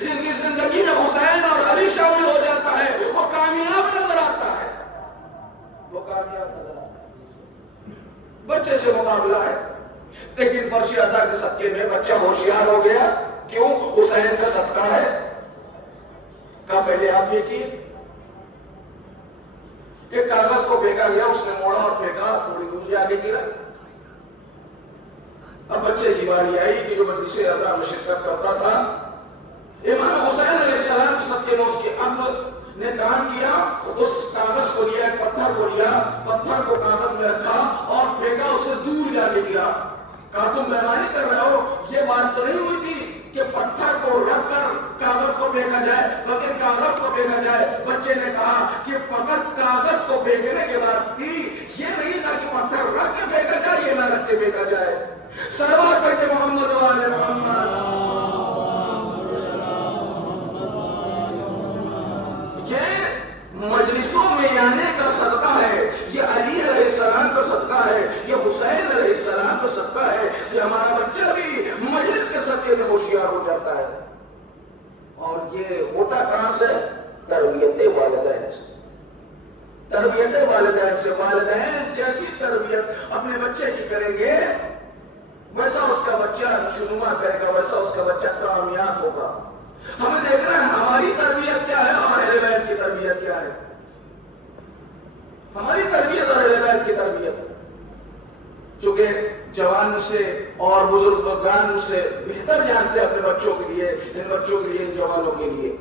جن کی زندگی میں حسین اور علی شامل ہو جاتا ہے وہ کامیاب نظر آتا ہے، وہ کامیاب نظر آتا ہے۔ بچے سے مقابلہ ہے، لیکن فرش عطا کے صدقے میں بچہ ہوشیار ہو گیا، کیوں؟ حسین کا صدقہ ہے۔ کہا پہلے آپ دیکھیے، ایک کاغذ کو پھینکا گیا، اس نے موڑا اور پھینکا، تھوڑی دور جا کے گرا۔ اب بچے کی باری آئی کہ جو مجلس عطا میں شرکت کرتا تھا، امام حسین علیہ السلام کے صدقے میں اس کے عقل نے کام کیا، اس کاغذ کو لیا، پتھر کو لیا، پتھر کو کاغذ میں رکھا اور پھینکا، اس سے دور جا کے گرا۔ کہا تم بےمانی کر رہے ہو، یہ بات تو نہیں ہوئی تھی کہ پتھر کو رکھ کر کاغذ کو پھینکا جائے، بلکہ کاغذ کو پھینکا جائے۔ بچے نے کہا کہ فقط کاغذ کو پھینکنے کے بعد بھی یہ نہیں تھا کہ پتھر رکھ کے پھینکا جائے، یہ نہ رکھ کے پھینکا جائے۔ سلوات پڑھتے محمد والے محمد۔ یہ مجلسوں میں آنے کا صدقہ ہے، یہ علی علیہ السلام کا صدقہ ہے، یہ حسین علیہ السلام کا صدقہ ہے کہ ہمارا بچہ بھی مجلس کے صدقے میں ہوشیار ہو جاتا ہے۔ اور یہ ہوتا کہاں سے؟ تربیت والدین سے، تربیت والدین سے۔ والدین جیسی تربیت اپنے بچے کی کریں گے، ویسا اس کا بچہ رشنما کرے گا، ویسا اس کا بچہ کامیاب ہوگا۔ ہمیں دیکھنا ہے ہماری تربیت کیا ہے اور اہل بیت کی تربیت کیا ہے۔ ہماری تربیت اور اہل بیت کی تربیت، چونکہ جوان سے اور بزرگان سے بہتر جانتے ہیں اپنے بچوں کے لیے، ان بچوں کے لیے، ان جوانوں کے لیے،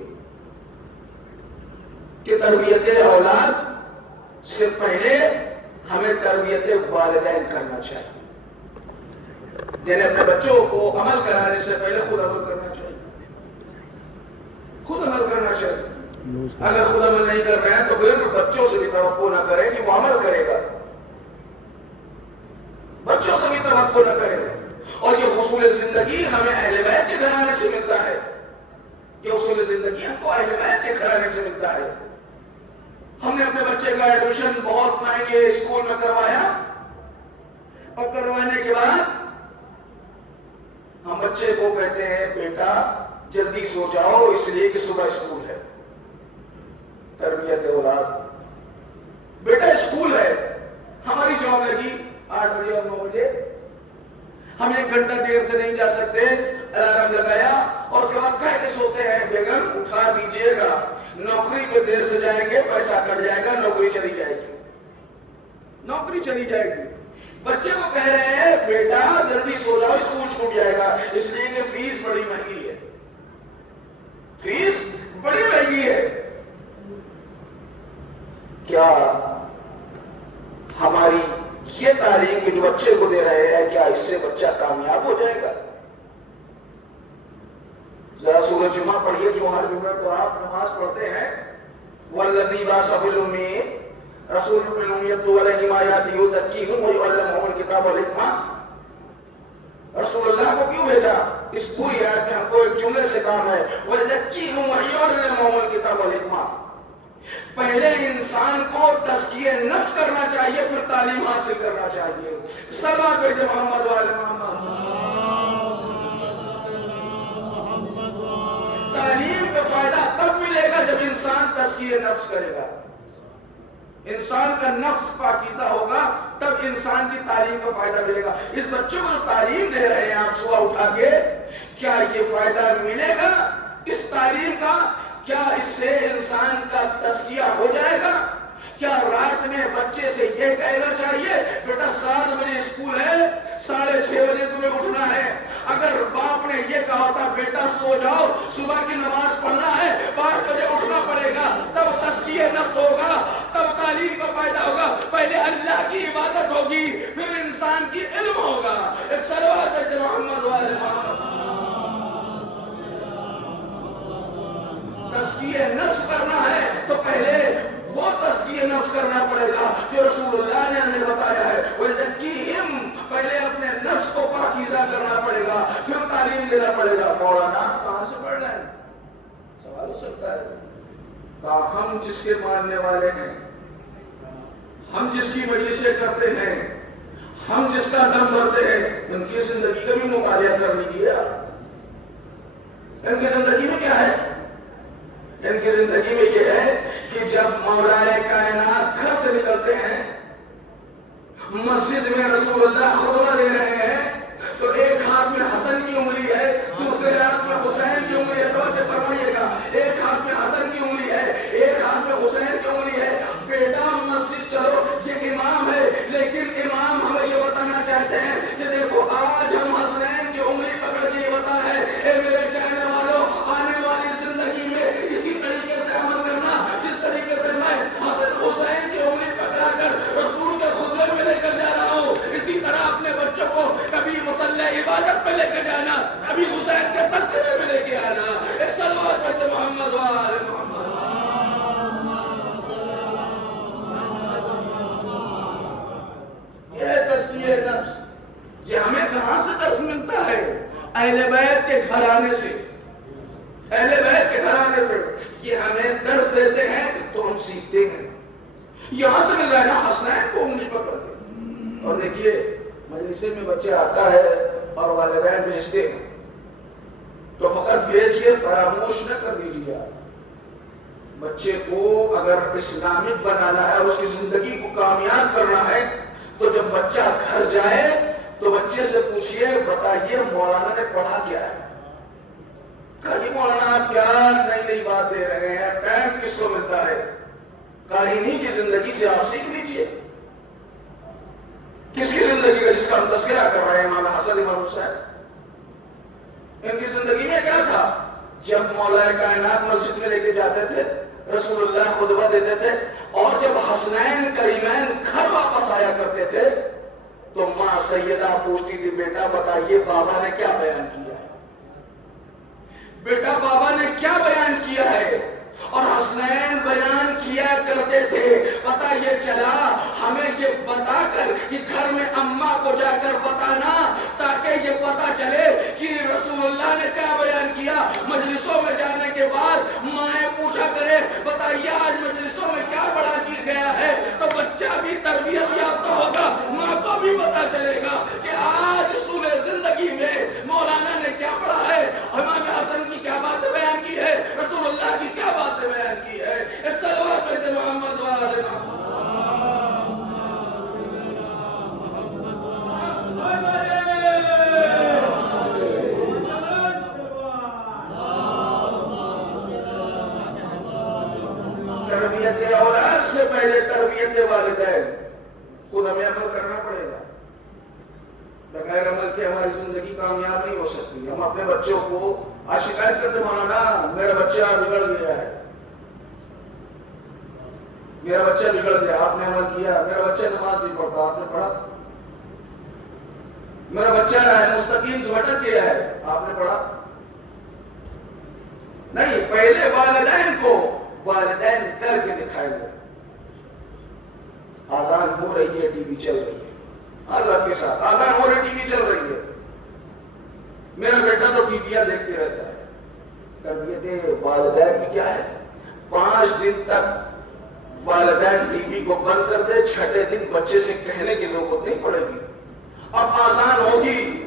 کہ تربیت اولاد سے پہلے ہمیں تربیت والدین کرنا چاہیے، یعنی اپنے بچوں کو عمل کرانے سے پہلے خود عمل کرنا چاہیے، خود عمل کرنا چاہیے۔ اگر خود عمل نہیں کر رہے ہیں تو پھر بچوں سے بھی توقع نہ کرے کہ وہ عمل کرے گا، بچوں سے بھی توقع نہ کرے۔ اور یہ حصول زندگی ہمیں اہل بیت کے گھرانے سے ملتا ہے، یہ حصول زندگی ہم کو اہل بیت کے گھرانے سے ملتا ہے۔ ہم نے اپنے بچے کا ایڈمیشن بہت مہنگے اسکول میں کروایا، اور کروانے کے بعد ہم بچے کو کہتے ہیں بیٹا جلدی سو جاؤ اس لیے کہ صبح اسکول ہے۔ تربیت اولاد، بیٹا اسکول ہے، ہماری جاب لگی 8 بجے اور 9 بجے، ہم 1 گھنٹہ دیر سے نہیں جا سکتے، الارم لگایا اور اس کے بعد کہہ کے سوتے ہیں بیگم اٹھا دیجئے گا، نوکری پہ دیر سے جائیں گے پیسہ کٹ جائے گا، نوکری چلی جائے گی، نوکری چلی جائے گی۔ بچے کو کہہ رہے ہیں بیٹا جلدی سو جاؤ اسکول چھوٹ جائے گا، اس لیے کہ فیس بڑی مہنگی ہے، فیس بڑی مہنگی ہے۔ کیا ہماری یہ تعلیم کے جو بچے کو دے رہے ہیں، کیا اس سے بچہ کامیاب ہو جائے گا؟ ذرا سورہ جمعہ پڑھیے، جو ہر جمعہ کو آپ نماز پڑھتے ہیں، والذی بعث فی الامین رسول بالأمیۃ علیہم آیات یزکیہم ویعلمہم الکتاب والحکمہ۔ رسول اللہ کو کیوں بھیجا؟ اس پوری آیت میں ہم کو ایک جملے سے کام ہے، ویزکیہم ویعلمہم الکتاب والحکمہ۔ پہلے انسان کو تزکیہ نفس کرنا چاہیے، پھر تعلیم حاصل کرنا چاہیے۔ صلوات بیٹے محمد والے محمد۔ تعلیم کا فائدہ تب ملے گا جب انسان تزکیہ نفس کرے گا، انسان کا نفس پاکیزہ ہوگا، تب انسان کی تعلیم کا فائدہ ملے گا۔ اس بچوں کو جو تعلیم دے رہے ہیں آپ صبح اٹھا کے، کیا یہ فائدہ ملے گا اس تعلیم کا؟ کیا اس سے انسان کا تزکیہ ہو جائے گا؟ کیا رات میں بچے سے یہ کہنا چاہیے بیٹا 7 بجے اسکول ہے، 6:30 بجے تمہیں اٹھنا ہے؟ اگر باپ نے یہ کہا تھا بیٹا سو جاؤ صبح کی نماز پڑھنا ہے، 5 بجے اٹھنا پڑے گا، تب تزکیہ نفس ہوگا، تب تعلیم کا فائدہ ہوگا۔ پہلے اللہ کی عبادت ہوگی، پھر انسان کی علم ہوگا۔ ایک صلوات بیٹے محمد والے محمد۔ تزکیہ نفس کرنا ہے تو پہلے وہ تزکیہ نفس کرنا پڑے گا جو رسول اللہ نے ہمیں بتایا ہے، وَيَزَكِّيهِمْ، پہلے اپنے نفس کو پاکیزہ کرنا پڑے گا، پھر تعلیم دینا پڑے گا۔ مولانا کہاں سے پڑھ رہے ہیں؟ سوال ہو سکتا ہے۔ کہا ہم جس کے ماننے والے ہیں، ہم جس کی مجلسیں کرتے ہیں، ہم جس کا دم بھرتے ہیں، ان کی زندگی کا بھی مطالعہ کر لیجیے۔ ان کی زندگی میں کیا ہے؟ ان کی زندگی میں یہ ہے کہ جب مولا کائنات گھر سے نکلتے ہیں، مسجد میں رسول اللہ خطبہ دے رہے ہیں، تو ایک ہاتھ میں حسن کی انگلی ہے، دوسرے ہاتھ میں حسین کی انگلی ہے. توجہ فرمائیے گا، ایک ہاتھ میں حسن کی انگلی ہے، ایک ہاتھ میں حسین کی انگلی ہے. بیٹا مسجد چلو، یہ امام ہے، لیکن امام ہمیں یہ بتانا چاہتے ہیں کہ دیکھو آج ہم حسنین کی انگلی پکڑ کے یہ بتا رہے ہیں، اے میرے چاہنے والوں، آنے والی زندگی میں اسی طریقے سے عمل کرنا جس طریقے سے میں حسین کی انگلی پکڑا کر رسول کے خطبے میں لے کر جا رہا ہوں، اسی طرح اپنے بچوں کو کبھی مصلی عبادت پہ لے کے جانا، کبھی حسین کے تذکرے میں لے کے آنا. ایک صلوات پڑھتے محمد وآل محمد. یہ تزکیہ نفس، یہ ہمیں کہاں سے درس ملتا ہے؟ اہل بیت کے گھرانے سے. اہل بیت کے گھرانے سے یہ ہمیں درس دیتے ہیں تو ہم سیکھتے ہیں. یہاں سے مل رہا ہے نا، حسنین کو انگلی پکڑ کے. اور دیکھیے مجلسے میں بچہ آتا ہے اور والدین بھیجتے ہیں تو فقط بھیجیے، فراموش نہ کر دیجیے. بچے کو اگر اسلامک بنانا ہے، اس کی زندگی کو کامیاب کرنا ہے، تو جب بچہ گھر جائے تو بچے سے پوچھئے، بتائیے مولانا نے پڑھا کیا ہے؟ کہا یہ مولانا آپ کیا نئی نئی بات دے رہے ہیں، ٹائم کس کو ملتا ہے؟ کہا انہی کی زندگی سے آپ سیکھ لیجئے. کس کی زندگی کا جس کا ہم تذکرہ کر رہے ہیں؟ امام حسن امام حسین. ان کی زندگی میں کیا تھا؟ جب مولا کائنات مسجد میں لے کے جاتے تھے، رسول اللہ خطبہ دیتے تھے، اور جب حسنین کریمین گھر واپس آیا کرتے تھے تو ماں سیدہ پوچھتی تھی، بیٹا بتائیے بابا نے کیا بیان کیا ہے؟ بیٹا بابا نے کیا بیان کیا ہے؟ اور حسنین بیان کیا کرتے تھے. پتہ یہ چلا ہمیں یہ بتا کر کہ گھر میں اماں کو جا کر بتانا، تاکہ یہ پتا چلے کہ رسول اللہ نے کیا بیان کیا. مجلسوں میں جانے کے بعد مائیں پوچھا کرے، بتائیے آج مجلسوں میں کیا پڑھا گیا ہے، تو بچہ بھی تربیت یافتہ ہوگا، ماں کو بھی پتا چلے گا کہ آج اصول زندگی میں مولانا نے کیا پڑھا ہے، امام حسن کی کیا باتیں بیان کی ہے، رسول اللہ کی کیا باتیں بیان کی ہے. ایک صلوات پڑھتے محمد وآل محمد. تربیت اولاد سے پہلے تربیت والدین. خود ہمیں عمل کرنا پڑے گا، بغیر عمل کے ہماری زندگی کامیاب نہیں ہو سکتی. ہم اپنے بچوں کو آج شکایت کرتے، مولانا میرا بچہ بگڑ گیا ہے، میرا بچہ بگڑ گیا، آپ نے عمل کیا. میرا بچہ نماز نہیں پڑھتا، آپ نے پڑھا. میرا بچہ مستقیم سے بھٹک گیا ہے، آپ نے پڑھا نہیں. پہلے والدین کو والدین کر کے دکھائے گئے. آزان ہو رہی ہے، ٹی وی چل رہی ہے، آزاد کے ساتھ آزان ہو رہی، ٹی وی چل رہی ہے، میرا بیٹا تو ٹی ویاں دیکھتے رہتا ہے. تربیت والدین میں کیا ہے؟ 5 دن تک والدین ٹی وی کو بند کر دے، 6 دن بچے سے کہنے کی ضرورت نہیں پڑے گی. اب آزان ہوگی،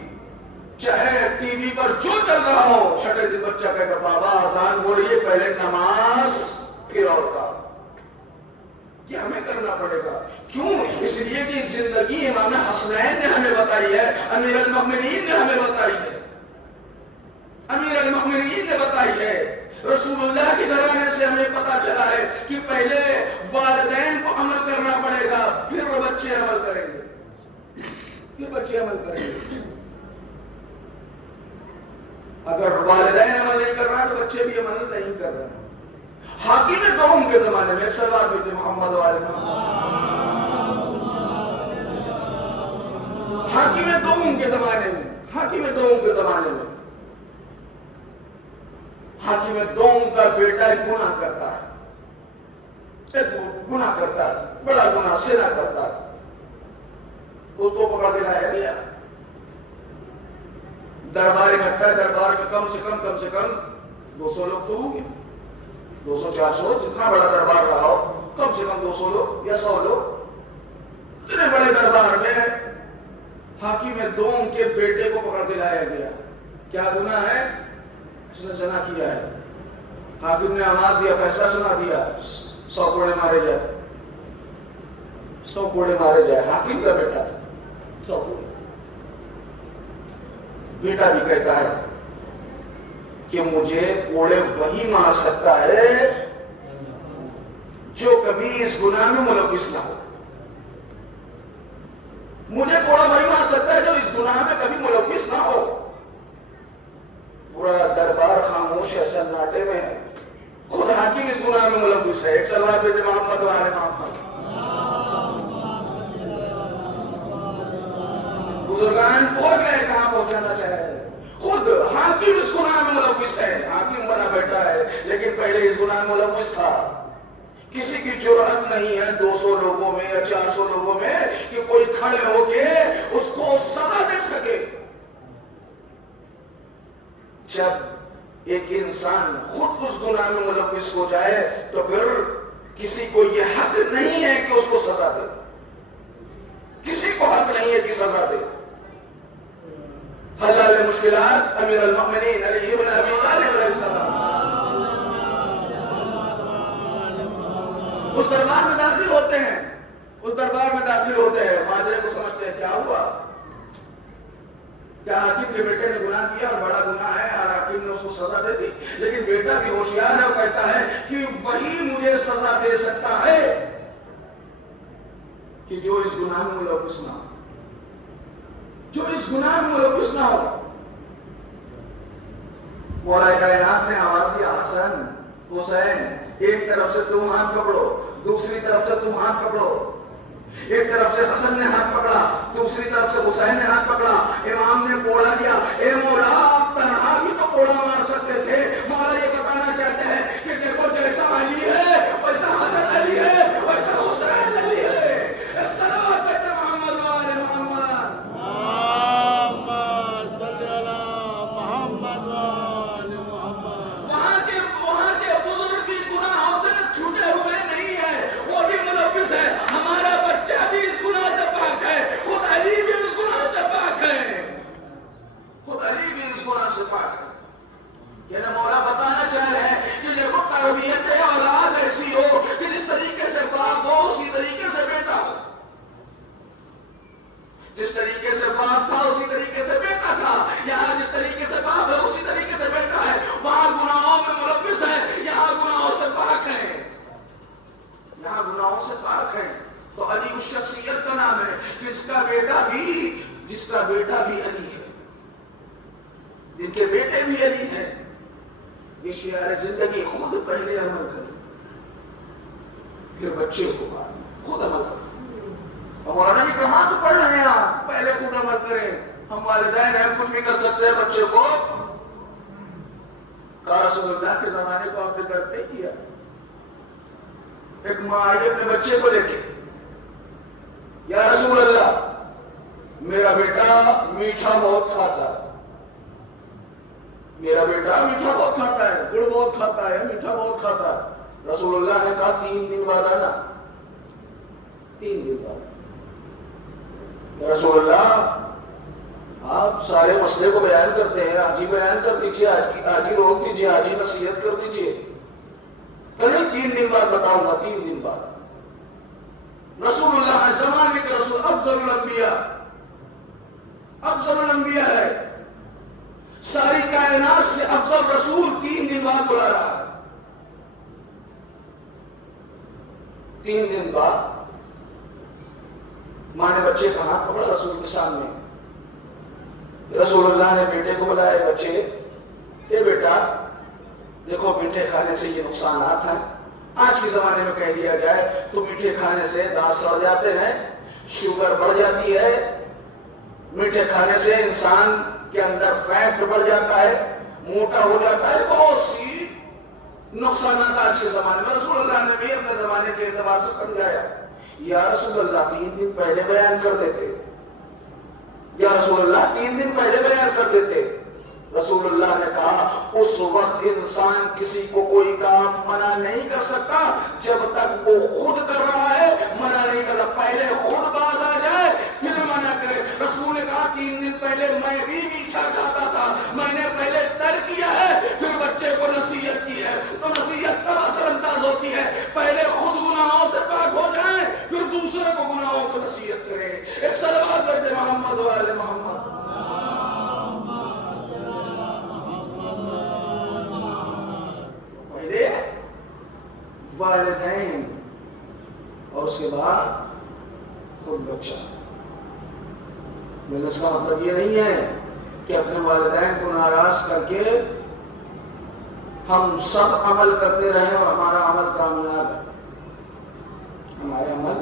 چاہے ٹی وی پر جو چل رہا ہو، 6 دن بچہ کہے گا بابا آزان ہو رہی ہے، پہلے نماز پھر اور کام. یہ ہمیں کرنا پڑے گا. کیوں؟ اس لیے کہ زندگی امام حسنین نے ہمیں بتائی ہے، امیر المؤمنین نے ہمیں بتائی ہے، امیر المؤمنین نے بتائی ہے. رسول اللہ کے گھرانے سے ہمیں پتا چلا ہے کہ پہلے والدین کو عمل کرنا پڑے گا، پھر بچے عمل کریں گے، پھر بچے عمل کریں گے. اگر والدین عمل نہیں کر رہا تو بچے بھی عمل نہیں کر رہے. حاکم دوم کے زمانے میں، ایک سلوات پڑھتے محمد وآل محمد. حاکم دوم کے زمانے میں، حاکم دوم کے زمانے میں حاکم دوم کا بیٹا گناہ کرتا ہے، گناہ کرتا ہے، بڑا گناہ سنا کرتا ہے. اس کو پکڑ کے لایا گیا. دربار اکٹھا ہے، دربار میں کم سے کم 200 لوگ تو ہوں گے، 200-400، جتنا بڑا دربار رہا ہو، کم سے کم 200 لوگ یا 100 لوگ. اتنے بڑے دربار میں حاکم دوم کے بیٹے کو پکڑ کے لایا گیا. کیا گناہ ہے؟ اس نے زنا کیا ہے، حاکم نے آواز دیا، فیصلہ سنا دیا، 100 کوڑے مارے جائے، 100 کوڑے مارے جائے، حاکم کا بیٹا 100 کوڑے۔ بیٹا بھی کہتا ہے کہ مجھے کوڑے وہی مار سکتا ہے جو کبھی اس گناہ میں ملوث نہ ہو، مجھے کوڑا وہی مار سکتا ہے جو اس گناہ میں کبھی ملوث نہ ہو۔ پورا دربار خاموش ہے، سناٹے میں ہے، خود حاکم اس گناہ میں ملوث ہے۔ ایک صلوات بھیجے محمد و آل محمد۔ بزرگان پہنچ گئے کہاں پہنچانا چاہے، خود حاکم اس گناہ میں ملوث ہے، حاکم بنا بیٹھا ہے، لیکن پہلے اس گناہ میں ملوث تھا۔ کسی کی جرأت نہیں ہے 200 لوگوں میں یا 400 لوگوں میں کہ کوئی کھڑے ہو کے اس کو سزا دے سکے۔ جب ایک انسان خود اس گناہ میں ملوث ہو جائے تو پھر کسی کو یہ حق نہیں ہے کہ اس کو سزا دے، کسی کو حق نہیں ہے کہ سزا دے۔ حلال مشکلات امیر المؤمنین علی ابن ابی طالب علیہ السلام اس دربار میں داخل ہوتے ہیں، اس دربار میں داخل ہوتے ہیں، معاملے کو سمجھتے ہیں کیا ہوا، کیا حاکم کے بیٹے نے گناہ کیا اور بڑا گناہ ہے اور حاکم نے اس کو سزا دے دی، لیکن بیٹا بھی ہوشیار ہے، وہ کہتا ہے کہ وہی مجھے سزا دے سکتا ہے کہ جو اس گناہ میں ملوث نہ ہو، جو اس گناہ میں ملوث نہ ہو۔ مولا کائنات نے آواز دیا، حسن حسین ایک طرف سے تم ہاتھ پکڑو، دوسری طرف سے تم ہاتھ پکڑو۔ ایک طرف سے حسن نے ہاتھ پکڑا، دوسری طرف سے حسین نے ہاتھ پکڑا، امام نے کوڑا دیا۔ اے مولا آپ تنہا بھی تو کوڑا مار سکتے تھے، مولا یہ بتانا چاہتے ہیں کہ دیکھو جیسا علی ہے ویسا حسن علی ہے ویسا حسین علی ہے۔ ایک صلوات کہتے محمد و آل محمد، اللہم صلی علی محمد و آل محمد۔ وہاں کے بزرگ بھی گناہوں سے چھوٹے ہوئے نہیں ہیں، وہ بھی ملوث ہے، ہمارا بچہ بھی اس گناہ سے پاک ہے، خود علی بھی اس گناہ سے پاک ہے، خود علی بھی اس گناہ سے پاک ہے۔ یہ مولا بتانا چاہ رہے ہیں کہ دیکھو تربیت اولاد ایسی ہو کہ جس طریقے سے باپ ہو اسی طریقے سے بیٹا ہو، جس طریقے سے باپ تھا اسی طریقے سے بیٹا تھا، یہاں جس طریقے سے باپ ہے اسی طریقے سے بیٹا ہے، وہاں گناہوں میں ملوث ہے، یہاں گناہوں سے پاک ہے، یہاں گناہوں سے پاک ہے۔ تو علی اس شخصیت کا نام ہے جس کا بیٹا بھی علی ہے، جن کے بیٹے بھی علی ہیں۔ یہ شعار زندگی خود پہلے عمل کریں پھر بچے کو خود عمل کریں۔ مولانا جی کہاں سے پڑھ رہے ہیں آپ؟ پہلے خود عمل کریں۔ ہم والدین ہیں، کچھ بھی کر سکتے ہیں بچے کو، کا رسول اللہ کے زمانے کو آپ نے کرتے کیا۔ ایک ماں آئی اپنے بچے کو لے کے، یا رسول اللہ میرا بیٹا میٹھا بہت کھاتا ہے، میرا بیٹا میٹھا بہت کھاتا ہے، گڑ بہت کھاتا ہے، میٹھا بہت کھاتا ہے۔ رسول اللہ نے کہا 3 دن بعد آنا، 3 دن بعد۔ یا رسول اللہ آپ سارے مسئلے کو بیان کرتے ہیں، آج ہی بیان کر دیجیے، آج ہی روک دیجیے، آج ہی نصیحت کر دیجیے۔ کہیں 3 دن بعد بتاؤں گا، 3 دن بعد۔ رسول اللہ زمانے کے رسول افضل الانبیاء، افضل الانبیاء ہے، ساری کائنات سے افضل رسول 3 دن بعد بلا رہا ہے۔ 3 دن بعد ماں نے بچے کا ہاتھ پکڑا رسول کے سامنے، رسول اللہ نے بیٹے کو بلایا، بچے اے بیٹا دیکھو میٹھے کھانے سے یہ نقصانات ہیں، آج کے زمانے میں کہہ دیا جائے تو میٹھے کھانے سے دانت سڑ جاتے ہیں، شوگر بڑھ جاتی ہے، میٹھے کھانے سے انسان کے اندر فیٹ بڑھ جاتا ہے، موٹا ہو جاتا ہے، بہت سی نقصانات آج کے زمانے میں۔ رسول اللہ نے بھی اپنے زمانے کے اعتبار سے سمجھایا۔ یا رسول اللہ 3 دن پہلے بیان کر دیتے، یا رسول اللہ 3 دن پہلے بیان کر دیتے۔ رسول اللہ نے کہا اس وقت انسان کسی کو کوئی کام منع نہیں کر سکتا جب تک وہ خود کر رہا ہے منع نہیں کر رہا، پہلے خود باز آ جائے پھر منع کرے۔ رسول نے کہا 3 دن پہلے میں بھی میٹھا کھاتا تھا، میں نے پہلے ترک کیا ہے پھر بچے کو نصیحت کی ہے، تو نصیحت تب اثر انداز ہوتی ہے پہلے خود گناہوں سے پاک ہو جائیں پھر دوسرے کو گناہوں کو نصیحت کریں۔ ایک صلوات پڑھتے محمد و آل محمد۔ پہلے والدین اور اس کے بعد خود بچہ۔ لیکن اس کا مطلب یہ نہیں ہے کہ اپنے والدین کو ناراض کر کے ہم سب عمل کرتے رہیں اور ہمارا عمل کامیاب ہے۔ ہمارے عمل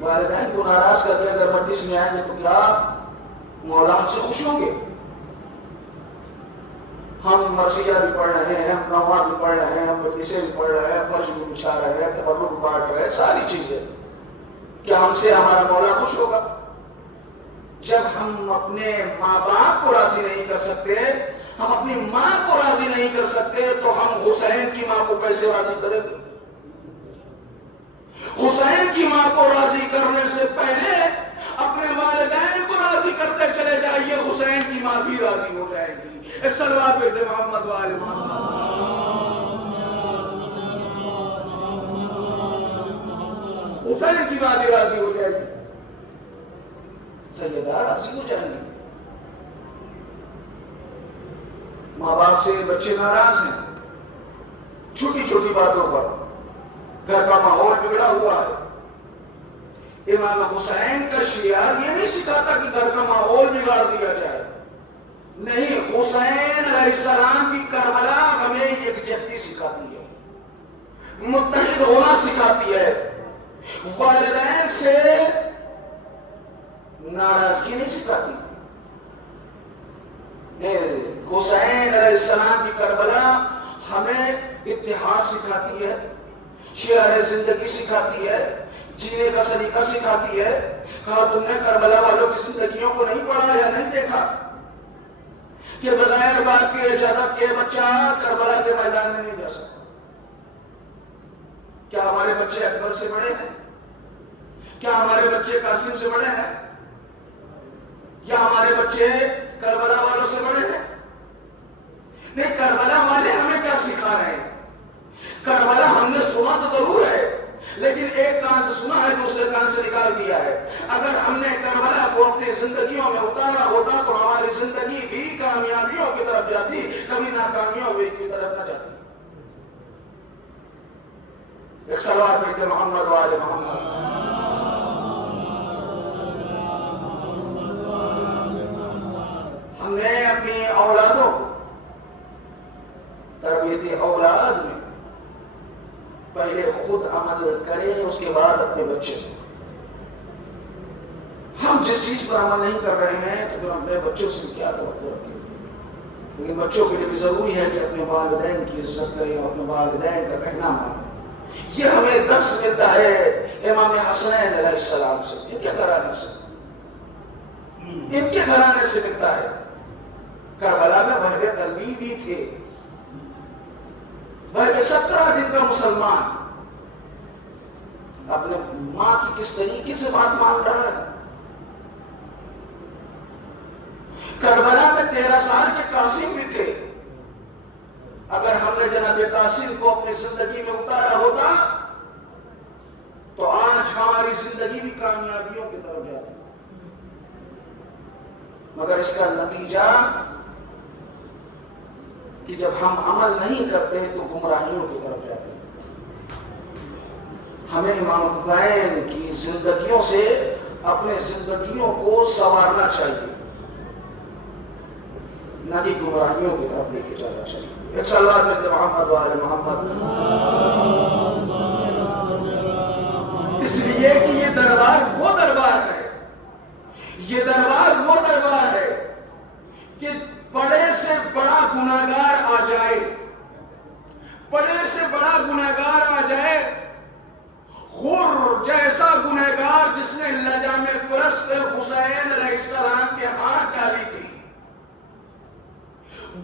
والدین کو ناراض کر کے اگر مجلس میں آئیں گے تو کیا مولا ہم سے خوش ہوں گے؟ ہم مرثیہ بھی پڑھ رہے ہیں، ہم نوحہ بھی پڑھ رہے ہیں، ہم مجلسیں بھی پڑھ رہے ہیں، فرض بھی بچھا رہے ہیں، تبرک بھی بانٹ رہے ہیں، ساری چیزیں، کیا ہم سے ہمارا مولا خوش ہوگا؟ جب ہم اپنے ماں باپ کو راضی نہیں کر سکتے، ہم اپنی ماں کو راضی نہیں کر سکتے، تو ہم حسین کی ماں کو کیسے راضی کریں گے؟ حسین کی ماں کو راضی کرنے سے پہلے اپنے والدین کو راضی کرتے چلے جائیے، حسین کی ماں بھی راضی ہو جائے گی۔ ایک صلوات پڑھتے محمد و آل محمد۔ حسین کی ماں بھی راضی ہو جائے گی، سیدہ راضی ہو جائیں گے۔ ماں باپ سے بچے ناراض ہیں چھوٹی چھوٹی باتوں پر، گھر کا ماحول بگڑا ہوا ہے۔ امام حسین کا شعار یہ نہیں سکھاتا کہ گھر کا ماحول بگاڑ دیا جائے، نہیں، حسین علیہ السلام کی کربلا ہمیں یکجہتی سکھاتی ہے، متحد ہونا سکھاتی ہے، والدین سے ناراضگی نہیں سکھاتی۔ حسین علیہ السلام کی کربلا ہمیں اتحاد سکھاتی ہے، شعار زندگی سکھاتی ہے، جینے کا سلیقہ سکھاتی ہے۔ کہا تم نے کربلا والوں کی زندگیوں کو نہیں پڑھا یا نہیں دیکھا کہ بغیر باپ کی اجازت کے بچہ کربلا کے میدان میں نہیں جا سکتا؟ کیا ہمارے بچے اکبر سے بڑے ہیں؟ کیا ہمارے بچے قاسم سے بڑے ہیں؟ کیا ہمارے بچے کربلا والوں سے بڑے ہیں؟ نہیں، کربلا والے ہمیں کیا سکھا رہے ہیں؟ کربلا ہم نے سنا تو ضرور ہے، لیکن ایک کان سے سنا ہے، دوسرے کان سے نکال دیا ہے۔ اگر ہم نے کربلا کو اپنی زندگیوں میں اتارا ہوتا تو ہماری زندگی بھی کامیابیوں کی طرف جاتی، کبھی ناکامیوں کی طرف نہ جاتی۔ ایک صلوات پڑھتے محمد و آل محمد۔ ہم نے اپنی اولادوں کو تربیت اولاد میں پہلے خود عمل کریں، اس کے بعد اپنے بچے کو۔ ہم جس چیز پر عمل نہیں کر رہے ہیں تو پھر اپنے بچوں سے کیا توقع رکھیں؟ لیکن بچوں کے لیے بھی ضروری ہے کہ اپنے والدین کی عزت کریں اور اپنے والدین کا کہنا مانیں۔ یہ ہمیں درس ملتا ہے امام حسنین علیہ السلام سے، ان کے گھرانے سے، ان کے گھرانے سے ملتا ہے۔ کربلا میں بہر قلبی بھی تھے، بہر 17 دن کا مسلمان اپنے ماں کی کس طریقے سے بات مان رہا ہے۔ کربلا میں 13 سال کے قاسم بھی تھے، اگر ہم نے جناب قاسم کو اپنی زندگی میں اتارا ہوتا تو آج ہماری زندگی بھی کامیابیوں کی طرف جاتی، مگر اس کا نتیجہ کہ جب ہم عمل نہیں کرتے تو گمراہیوں کی طرف جاتے ہیں۔ ہمیں امام حسین کی زندگیوں سے اپنے زندگیوں کو سنوارنا چاہیے، نہ کہ گمراہیوں کی طرف لے کے جانا چاہیے۔ ایک صلوات پڑھتے محمد و آل محمد۔ اس لیے کہ یہ دربار وہ دربار ہے، یہ دربار وہ دربار ہے کہ بڑے سے بڑا گناہگار آ جائے، بڑے سے بڑا گناہگار آ جائے، خر جیسا گناہگار جس نے لجام فرست حسین علیہ السلام کے ہاتھ ڈالی تھی،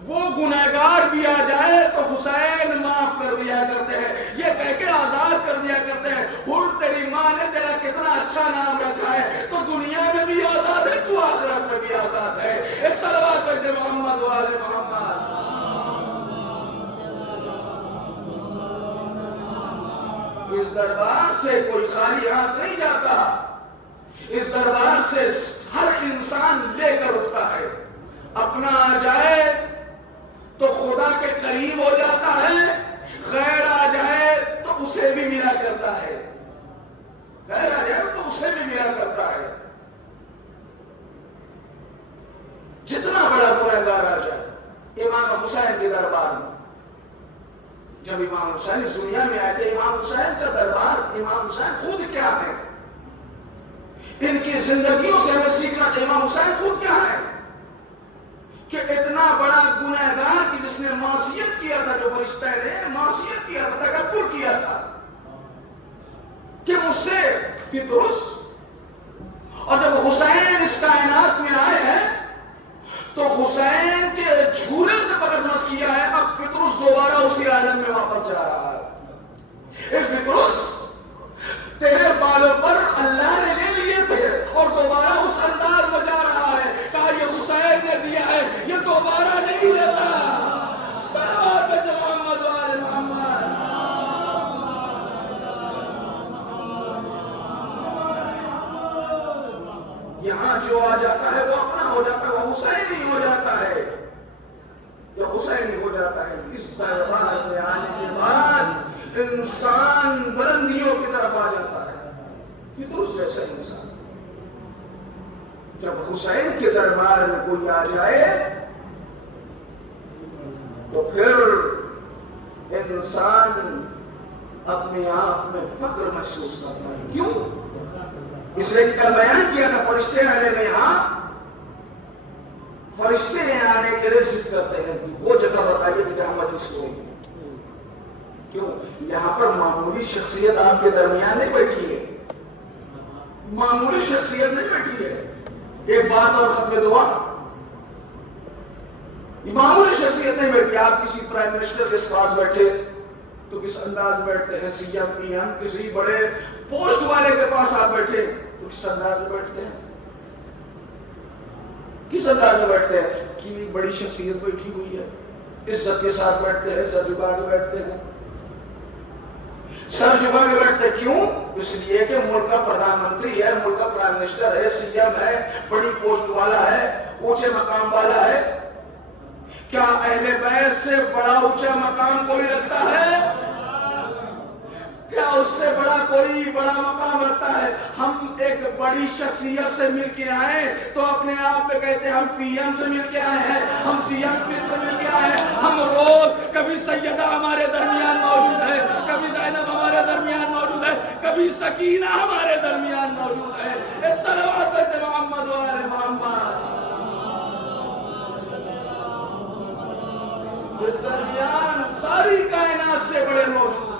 وہ گناہگار بھی آ جائے تو حسین معاف کر دیا کرتے ہیں، یہ کہہ کے آزاد کر دیا کرتے ہیں، ہر تیری ماں نے تیرا کتنا اچھا نام رکھا ہے، تو دنیا میں بھی آزاد ہے، تو آخرت میں بھی آزاد ہے۔ ایک صلوات پہ محمد والے محمد. اس دربار سے کوئی خالی ہاتھ نہیں جاتا. اس دربار سے ہر انسان لے کر اٹھتا ہے. اپنا آ جائے تو خدا کے قریب ہو جاتا ہے، غیر آ جائے تو اسے بھی ملا کرتا ہے. غیر آ جائے تو اسے بھی ملا کرتا ہے. جتنا بڑا گنہگار آ جائے. امام حسین کے دربار میں جب امام حسین اس دنیا میں آئے تھے، امام حسین کا دربار، امام حسین خود کیا ہے، ان کی زندگیوں سے ہمیں سیکھنا کہ امام حسین خود کیا ہے. کہ اتنا بڑا گنہگار کہ جس نے معصیت کیا تھا، جو فرشتہ نے معصیت کیا تھا، تکبر کیا تھا کہ مجھ سے فطرس. اور جب حسین اس کائنات میں آئے ہیں تو حسین کے جھولے سے پکڑ کیا ہے. اب فطرس دوبارہ اسی عالم میں واپس جا رہا ہے. اے فطرس، تیرے بالوں پر اللہ نے لے لیے تھے اور دوبارہ اس انداز میں جا رہا ہے. کہا یہ حسین نے دیا ہے، یہ دوبارہ نہیں دیتا. صلوات محمد والے محمد. یہاں جو آ جاتا ہے وہ اپنا ہو جاتا ہے، وہ حسین ہی ہو جاتا ہے. جو حسین ہی ہو جاتا ہے. اس دربار میں آنے کے بعد انسان بلندیوں کی طرف آ جاتا ہے. فطرس جیسا انسان. جب حسین کے دربار میں کوئی آ جائے تو پھر انسان اپنے آپ میں فخر محسوس کرتا ہے. کیوں؟ اس لیے کل بیان کیا تھا فرشتے آنے میں، یہاں فرشتے آنے کے لیے ضد کرتے ہیں کہ وہ جگہ بتائیے کہ جہاں مجلس ہوگی. کیوں؟ یہاں پر معمولی شخصیت آپ کے درمیان نہیں بیٹھی ہے. معمولی شخصیت نہیں بیٹھی ہے. ایک بات اور ختم دعا. معمولی شخصیت نہیں بیٹھی. آپ کسی پرائم منسٹر کے پاس بیٹھے تو کس انداز میں بیٹھتے ہیں. سی ایم پی ایم کسی بڑے پوسٹ والے کے پاس آپ بیٹھے تو کس انداز میں بیٹھتے ہیں. کس انداز میں بیٹھتے ہیں کہ بڑی شخصیت بیٹھی ہوئی ہے. عزت کے ساتھ بیٹھتے ہیں، سر جھکا کے بیٹھتے ہیں. سر جھکا کے بیٹھتے کیوں؟ اس لیے کہ ملک کا پردھان منتری ہے، ملک کا پرائم منسٹر ہے، سی ایم ہے، بڑی پوسٹ والا ہے، اونچے مقام والا ہے. کیا اہل بیت سے بڑا اونچا مقام کوئی رکھتا ہے؟ کیا اس سے بڑا کوئی بڑا مقام رکھتا ہے؟ ہم ایک بڑی شخصیت سے مل کے آئے تو اپنے آپ میں کہتے ہیں ہم پی ایم سے مل کے آئے ہیں، ہم سی ایم سے مل کے آئے ہیں. ہم روز کبھی سیدہ ہمارے درمیان موجود ہے، کبھی زینب ہمارے درمیان موجود ہے، کبھی سکینہ ہمارے درمیان موجود ہے. ایک صلوات پڑھتے محمد والے محمد. اس درمیان ساری کائنات سے بڑے موجود ہیں.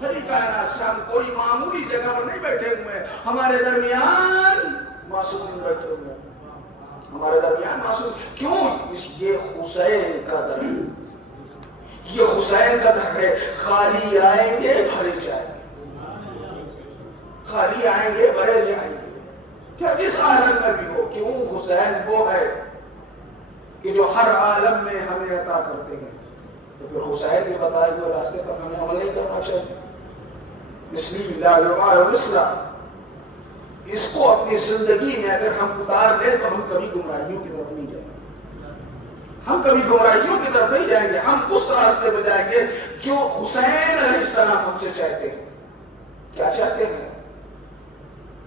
ساری کائنات سے ہم کوئی معمولی جگہ پر نہیں بیٹھے ہوئے ہیں. ہمارے درمیان معصوم بیٹھے ہوئے ہیں. ہمارے درمیان معصوم. کیوں؟ یہ حسین کا در ہے. یہ حسین کا در ہے. خالی آئیں گے بھرے جائیں گے. خالی آئیں گے بھرے جائیں گے. کیا جس عالم میں بھی ہو. کیوں؟ حسین وہ ہے کہ جو ہر عالم میں ہمیں عطا کرتے ہیں. تو پھر حسین کے بتائے ہوئے راستے پر ہمیں عمل نہیں کرنا چاہیے. مثلی لا یرعى مثلا. اس کو اپنی زندگی میں اگر ہم اتار لیں تو ہم کبھی گمراہیوں کی طرف نہیں جائیں گے. ہم کبھی گمراہیوں کی طرف نہیں جائیں گے. ہم اس راستے پہ جائیں گے جو حسین علیہ السلام ہم سے چاہتے ہیں. کیا چاہتے ہیں؟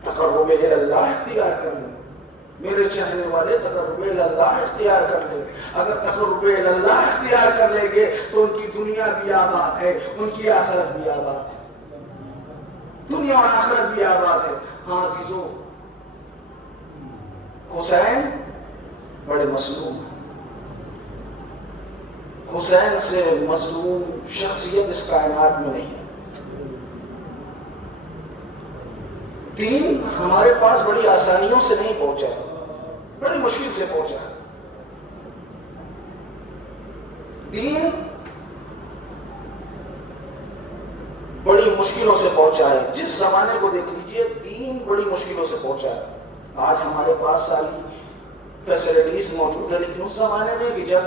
تقرب الی اللہ اختیار کر لیں. میرے چاہنے والے تقرب الی اللہ اختیار کر لیں. اگر تقرب الی اللہ اختیار کر لیں گے تو ان کی دنیا بھی آباد ہے، ان کی آخرت بھی آباد ہے. دنیا اور آخرت بھی آباد ہے. ہاں عزیزو، حسین بڑے مظلوم ہیں. حسین سے مظلوم شخصیت اس کائنات میں نہیں ہے. دین ہمارے پاس بڑی آسانیوں سے نہیں پہنچا، بڑی مشکل سے پہنچا. دین بڑی مشکلوں سے پہنچا ہے. جس زمانے کو دیکھ لیجئے دین بڑی مشکلوں سے پہنچا ہے. آج ہمارے پاس ساری فیسلٹیز موجود ہے، لیکن اس زمانے میں کہ جب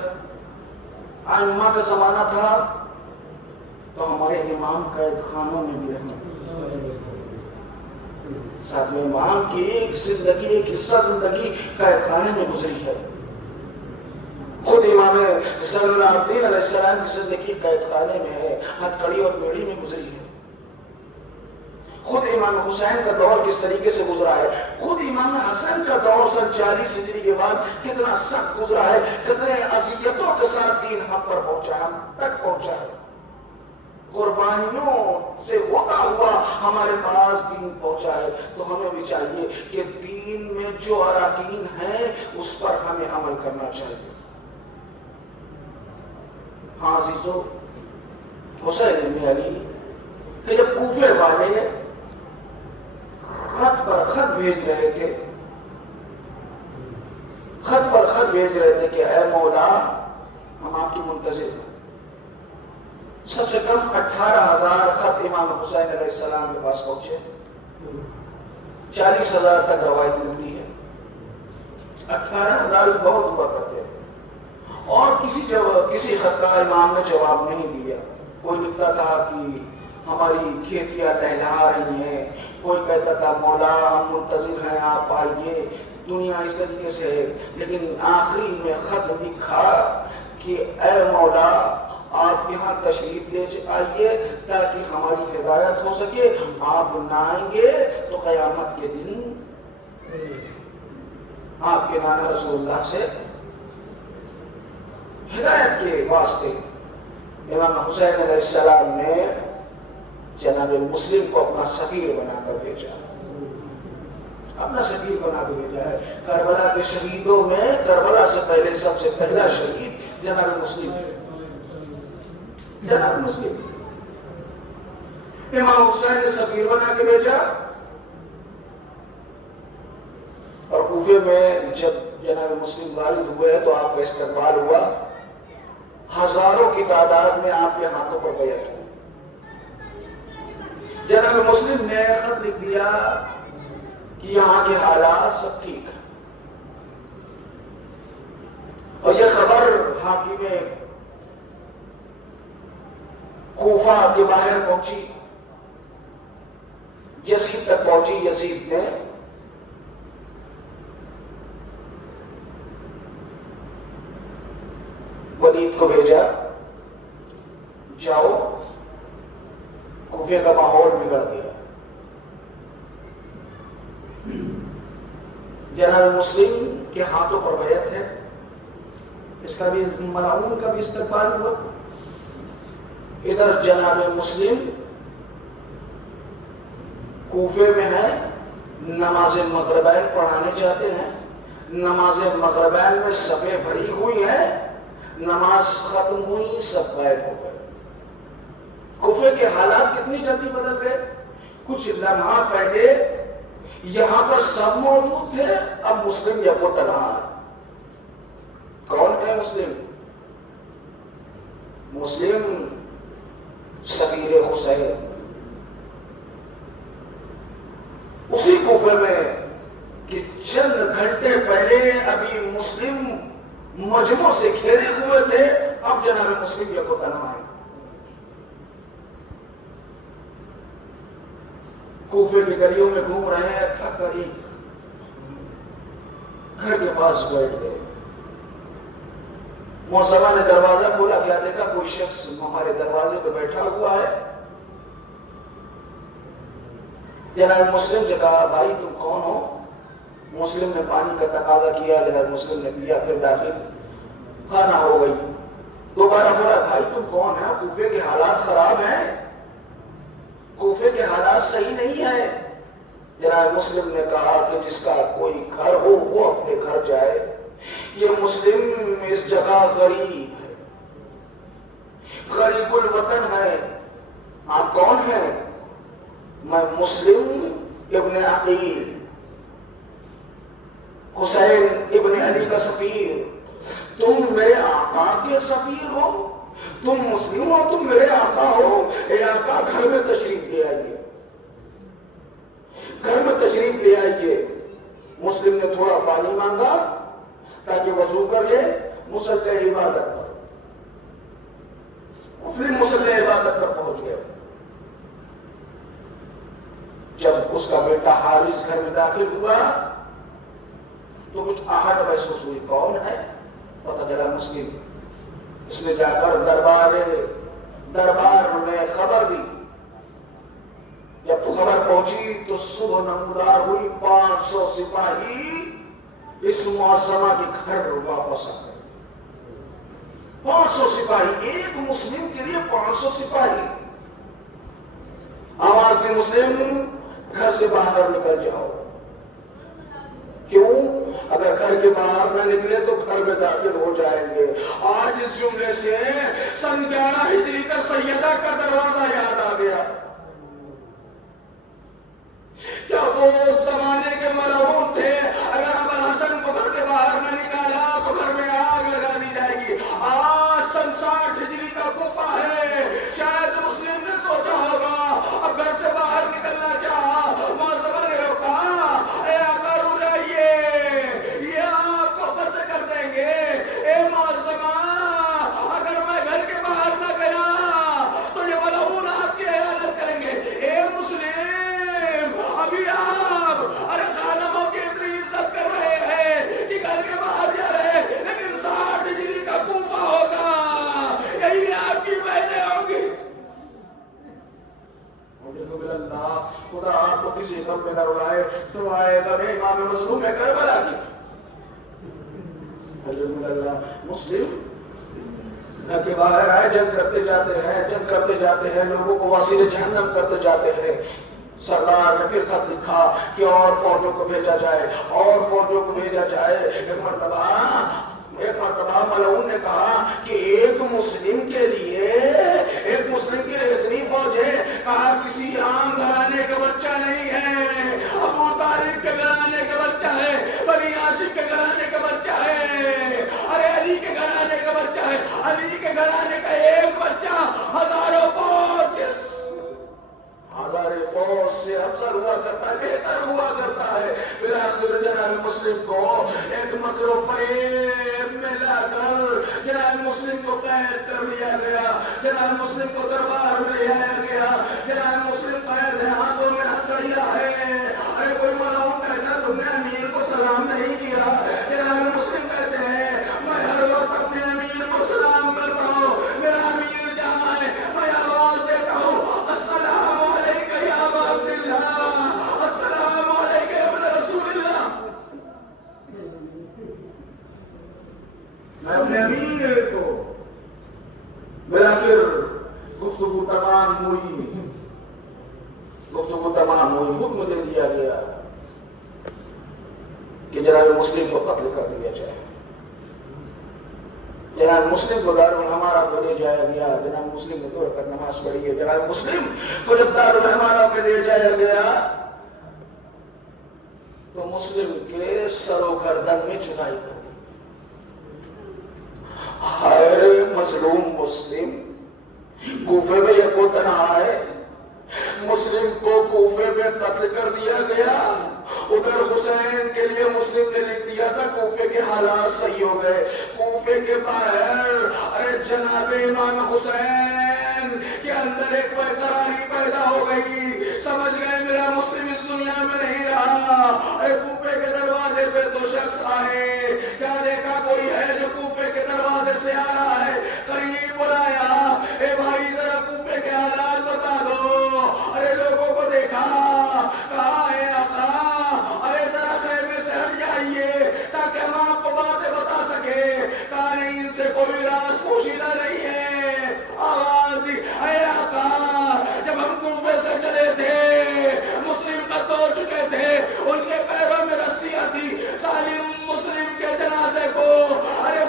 ائمہ کا زمانہ تھا تو ہمارے امام قید خانوں میں بھی رہے، ساتھ میں امام کی ایک زندگی، ایک حصہ زندگی قید خانے میں گزری ہے۔ خود امام زین العابدین علیہ السلام کی زندگی قید خانے میں ہے، ہتھکڑی اور بیڑی میں گزری ہے۔ خود امام حسین کا دور کس طریقے سے گزرا ہے، خود امام حسن کا دور سن 40 ہجری کے بعد کتنا سخت گزرا ہے، کتنے اذیتوں کے ساتھ دین ہم پر پہنچا، ہم تک پہنچا ہے، قربانیوں سے ہوتا ہوا ہمارے پاس دین پہنچا ہے۔ تو ہمیں بھی چاہیے کہ دین میں جو اراکین ہیں اس پر ہمیں عمل کرنا چاہیے۔ ہاں عزیزو، حسین بن علی کہ جب کوفے والے خط پر خط بھیج رہے تھے، خط پر خط بھیج رہے تھے کہ اے مولا ہم آپ کی منتظر ہیں، سب سے کم 18,000 خط امام حسین علیہ السلام کے پاس پہنچے، 40,000 تک روایت ملتی ہے، 18,000 بہت ہوا کرتے ہیں۔ اور کسی خط کا امام نے جواب نہیں دیا۔ کوئی لکھتا تھا کہ ہماری کھیتیاں لہلہا رہی ہیں، کوئی کہتا تھا مولا ہم منتظر ہیں آپ آئیے، دنیا اس طریقے سے ہے۔ لیکن آخری میں خط لکھا کہ اے مولا آپ یہاں تشریف لے آئیے تاکہ ہماری ہدایت ہو سکے، آپ نہ آئیں گے تو قیامت کے دن آپ کے نانا رسول اللہ سے ہدایت کے واسطے امام حسین علیہ السلام نے جناب مسلم کو اپنا سفیر بنا کر بھیجا، اپنا سفیر بنا کر بھیجا ہے۔ کربلا کے شہیدوں میں کربلا سے پہلے سب سے پہلا شہید جناب مسلم، جناب مسلم امام حسین نے سفیر بنا کے بھیجا۔ اور کوفے میں جب جناب مسلم والد ہوئے تو آپ کا استقبال ہوا، ہزاروں کی تعداد میں آپ کے ہاتھوں پر بیعت ہوئی۔ جناب مسلم نے خط لکھ دیا کہ یہاں کے حالات سب ٹھیک ہیں، اور یہ خبر حاکم کوفہ کے باہر پہنچی، یزید تک پہنچی۔ یزید نے ولید کو بھیجا، جاؤ کوفے کا ماحول بگڑ گیا۔ جناب مسلم کے ہاتھوں پر بیعت ہے، اس کا بھی ملعون کا بھی استقبال ہوا۔ ادھر جناب مسلم کوفے میں ہیں، نماز مغربین پڑھانے جاتے ہیں، نماز مغربین میں صفیں بھری ہوئی ہیں، نماز ختم ہوئی سب غائب ہو گئے۔ کوفے کے حالات کتنی جلدی بدل گئے، کچھ لمحہ پہلے یہاں پر سب موجود تھے، اب مسلم یکو تنہا ہے۔ کون ہے مسلم؟ مسلم سفیر حسین۔ اسی کوفے میں کہ چند گھنٹے پہلے ابھی مسلم مجموع سے گھیرے ہوئے تھے، اب جناب مسلم یکو تنہا ہے۔ کوفے کی گلیوں میں گھوم رہے ہیں، تھک کر ایک گھر کے پاس بیٹھ گئے۔ موسیٰ نے دروازہ کھولا، کیا دیکھا کوئی شخص ہمارے دروازے پہ بیٹھا ہوا ہے۔ جناب مسلم سے کہا بھائی تم کون ہو؟ مسلم نے پانی کا تقاضا کیا، جناب مسلم نے پیا، پھر داخل کھانا ہو گئی۔ دوبارہ بولا بھائی تم کون ہے؟ کوفے کے حالات خراب ہیں، کوفے کے حالات صحیح نہیں ہیں۔ جناب مسلم نے کہا کہ جس کا کوئی گھر ہو وہ اپنے گھر جائے، یہ مسلم اس جگہ غریب ہے، غریب الوطن ہے۔ آپ کون ہیں؟ میں مسلم ابن عقیل، حسین ابن علی کا سفیر۔ تم میرے آقا کے سفیر ہو، تم مسلم ہو، تم میرے آقا ہو۔ اے آقا گھر میں تشریف لے آئیے، گھر میں تشریف لے آئیے۔ مسلم نے تھوڑا پانی مانگا، تاکہ وضو کر لے مصلی عبادت پر. مسلم مصلی عبادت پر پہنچ گیا. جب اس کا بیٹا حارث گھر میں داخل ہوا تو کچھ آہٹ محسوس ہوئی. کون ہے؟ پتہ چلا مسلم. اس نے جا کر دربار میں خبر دی. جب تو خبر پہنچی تو صبح نمودار ہوئی 500 سپاہی اس معظمہ کے گھر واپس آ گئے. 500 سپاہی، ایک مسلم کے لیے 500 سپاہی. آواز دی مسلم گھر سے باہر نکل جاؤ. کیوں؟ اگر گھر کے باہر نہ نکلے تو گھر میں داخل ہو جائیں گے. آج اس جملے سے سن 11 ہجری کا سیدہ کا دروازہ یاد آ گیا. کیا وہ زمانے کے ملعون تھے؟ اگر ابو الحسن کو گھر کے باہر نہ نکالا تو گھر میں آگ لگا دی جائے گی. آج سن 60 ہجری کا کوفہ ہے. شاید مسلم نے سوچا ہوگا اب گھر سے باہر نکلنا چاہا، معظمہ نے روکا، اے آقا رو جائیے، یہ آپ کو قتل کر دیں گے. اے معظمہ، اگر میں گھر کے باہر نہ گیا تو یہ ملعون آپ کی عیادت کریں گے. اے مسلم، ابھی آپ خانموں کی اتنی عزت کر رہے ہیں کہ گھر کے باہر جا رہے ہیں، لیکن 60 ہجری کا کوفہ ہوگا، یہی آپ کی بہنیں ہوں گی. اللہ خدا آپ کو کسی غم میں نہ رلائے سوائے غم امام مظلوم کربلا کی. اللہ مسلم گھر کے باہر آئے، جنگ کرتے جاتے ہیں، لوگوں کو وسیلے جہنم کرتے جاتے ہیں. سردار نے پھر خط لکھا کہ اور فوجوں کو بھیجا جائے. ایک مرتبہ ملعون نے کہا کہ ایک مسلم کے لیے اتنی فوج ہے. کہا کسی عام گھرانے کا بچہ نہیں ہے، ابو طالب کے گھرانے کا بچہ ہے، بنی ہاشم کے گھرانے کا بچہ ہے، ارے علی کے گھرانے کا بچہ ہے. علی کے گھرانے کا ایک بچہ ہزاروں فوج سے افضل ہوا کرتا ہے، بہتر ہوا کرتا ہے. پھر آخر جناب مسلم کو ایک مکر و فریب میں لا کر جناب مسلم کو قید کر لیا گیا. جناب مسلم کو دربار میں لے آیا گیا. جناب مسلم قید ہے، ہاتھوں میں ہتھیار ہے. ارے کوئی ملعون کہتا تم نے امیر کو سلام نہیں کیا. جناب مسلم کہتے ہیں میں ہر وقت اپنے امیر کو سلام کرتا ہوں. میرا امیر جہاں ہے میں آواز دیتا ہوں السلام علیکم یا ابا عبداللہ، السلام علیکم یا ابن رسول اللہ. میں اپنے امیر کو بلاکر گفتگو تمام ہوئی. حکم دے دیا گیا کہ جناب مسلم کو قتل کر دیا جائے. جناب مسلم کو دارالحمارہ کو لے جایا گیا. جناب مسلم نے 2 رکعت نماز پڑھی ہے. جناب مسلم کو جب دارالحمارہ پہ لے جایا گیا تو مسلم کے سر و گردن میں چنائی کر دی. ہائے مظلوم مسلم، کوفے میں یکو تنہا ہے. مسلم کو کوفے میں قتل کر دیا گیا. ادھر حسین کے لیے مسلم نے لکھ دیا تھا کوفے کے حالات صحیح ہو گئے. کوفے کے باہر ارے جناب امام حسین کے اندر ایک بے قراری پیدا ہو گئی. سمجھ گئے میرا مسلم اس دنیا میں نہیں رہا. ارے کوفے کے دروازے پہ 2 شخص آئے. کیا دیکھا کوئی ہے جو کوفے کے دروازے سے آ رہا ہے؟ قریب بلایا، اے بھائی ذرا کوفے کے حالات بتا دو. ارے لوگوں کو دیکھا، کہا اے آقا ارے ذرا خیمے سے ہٹ جائیے تاکہ ہم آپ کو باتیں بتا سکے. کہا نہیں، ان سے کوئی راز پوشیدہ نہیں ہے. آواز دی اے آقا جب ہم کوفے سے چلے تھے مسلم قتل ہو چکے تھے، ان کے پیروں میں رسیاں تھی. سالم مسلم کے جنازے کو ارے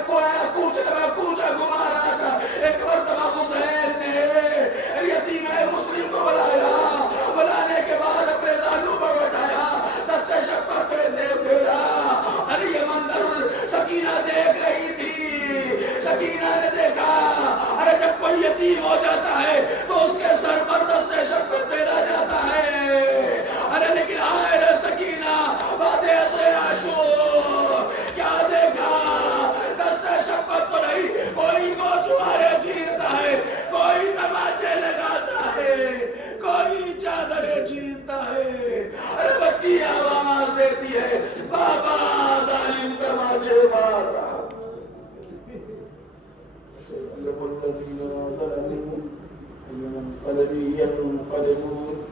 کوچا گھما رہا تھا. ایک مرتبہ حسین نے یتیم مسلم کو بلانے کے بعد اپنے زانوں پر بٹھایا، دستے شکر پہ دے پھیرا. ارے یہ منظر سکینہ دیکھ رہی تھی. سکینہ نے دیکھا ارے جب کوئی یتیم ہو جاتا ہے تو اس کے سر پر دستے شکر پھیرا جاتا ہے. ارے لیکن آئے رے سکینہ باتیں عاشور کیا دیکھا چھینتا ہے. ارے بچی آواز دیتی ہے بابا ظالم تماچے مار رہا. الذين ظلموا ينقلبون